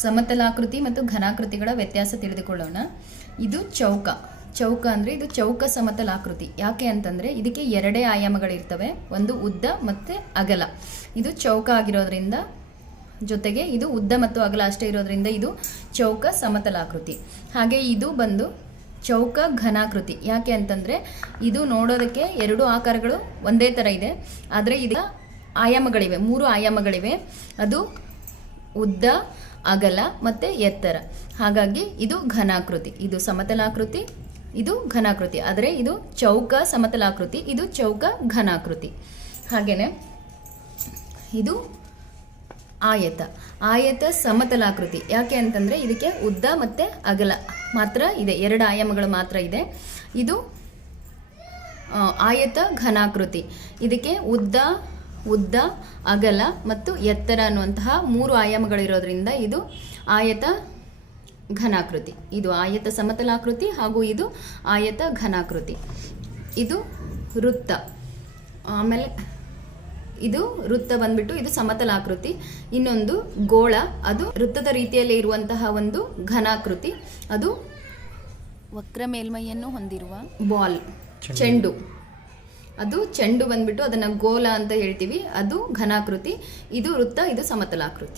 ಸಮತಲಾಕೃತಿ ಮತ್ತು ಘನಾಕೃತಿಗಳ ವ್ಯತ್ಯಾಸ ತಿಳಿದುಕೊಳ್ಳೋಣ. ಇದು ಚೌಕ. ಚೌಕ ಅಂದರೆ ಇದು ಚೌಕ ಸಮತಲಾಕೃತಿ. ಯಾಕೆ ಅಂತಂದರೆ ಇದಕ್ಕೆ ಎರಡೇ ಆಯಾಮಗಳಿರ್ತವೆ, ಒಂದು ಉದ್ದ ಮತ್ತು ಅಗಲ. ಇದು ಚೌಕ ಆಗಿರೋದ್ರಿಂದ, ಜೊತೆಗೆ ಇದು ಉದ್ದ ಮತ್ತು ಅಗಲ ಅಷ್ಟೇ ಇರೋದ್ರಿಂದ ಇದು ಚೌಕ ಸಮತಲಾಕೃತಿ. ಹಾಗೆ ಇದು ಬಂದು ಚೌಕ ಘನಾಕೃತಿ. ಯಾಕೆ ಅಂತಂದರೆ ಇದು ನೋಡೋದಕ್ಕೆ ಎರಡು ಆಕಾರಗಳು ಒಂದೇ ಥರ ಇದೆ, ಆದರೆ ಇದರ ಆಯಾಮಗಳಿವೆ, 3 ಆಯಾಮಗಳಿವೆ. ಅದು ಉದ್ದ, ಅಗಲ ಮತ್ತು ಎತ್ತರ. ಹಾಗಾಗಿ ಇದು ಘನಾಕೃತಿ. ಇದು ಸಮತಲಾಕೃತಿ, ಇದು ಘನಾಕೃತಿ. ಆದರೆ ಇದು ಚೌಕ ಸಮತಲಾಕೃತಿ, ಇದು ಚೌಕ ಘನಾಕೃತಿ. ಹಾಗೆಯೇ ಇದು ಆಯತ. ಆಯತ ಸಮತಲಾಕೃತಿ. ಯಾಕೆ ಅಂತಂದರೆ ಇದಕ್ಕೆ ಉದ್ದ ಮತ್ತು ಅಗಲ ಮಾತ್ರ ಇದೆ, 2 ಆಯಾಮಗಳು ಮಾತ್ರ ಇದೆ. ಇದು ಆಯತ ಘನಾಕೃತಿ. ಇದಕ್ಕೆ ಉದ್ದ, ಅಗಲ ಮತ್ತು ಎತ್ತರ ಅನ್ನುವಂತಹ 3 ಆಯಾಮಗಳಿರೋದ್ರಿಂದ ಇದು ಆಯತ ಘನಾಕೃತಿ. ಇದು ಆಯತ ಸಮತಲಾಕೃತಿ ಹಾಗೂ ಇದು ಆಯತ ಘನಾಕೃತಿ. ಇದು ವೃತ್ತ. ಆಮೇಲೆ ಇದು ವೃತ್ತ ಬಂದ್ಬಿಟ್ಟು ಇದು ಸಮತಲಾಕೃತಿ. ಇನ್ನೊಂದು ಗೋಳ, ಅದು ವೃತ್ತದ ರೀತಿಯಲ್ಲಿ ಇರುವಂತಹ ಒಂದು ಘನಾಕೃತಿ. ಅದು ವಕ್ರ ಮೇಲ್ಮೈಯನ್ನು ಹೊಂದಿರುವ ಬಾಲ್, ಚೆಂಡು. ಅದು ಚೆಂಡು ಬಂದ್ಬಿಟ್ಟು ಅದನ್ನು ಗೋಲ ಅಂತ ಹೇಳ್ತೀವಿ, ಅದು ಘನಾಕೃತಿ. ಇದು ವೃತ್ತ, ಇದು ಸಮತಲಾಕೃತಿ.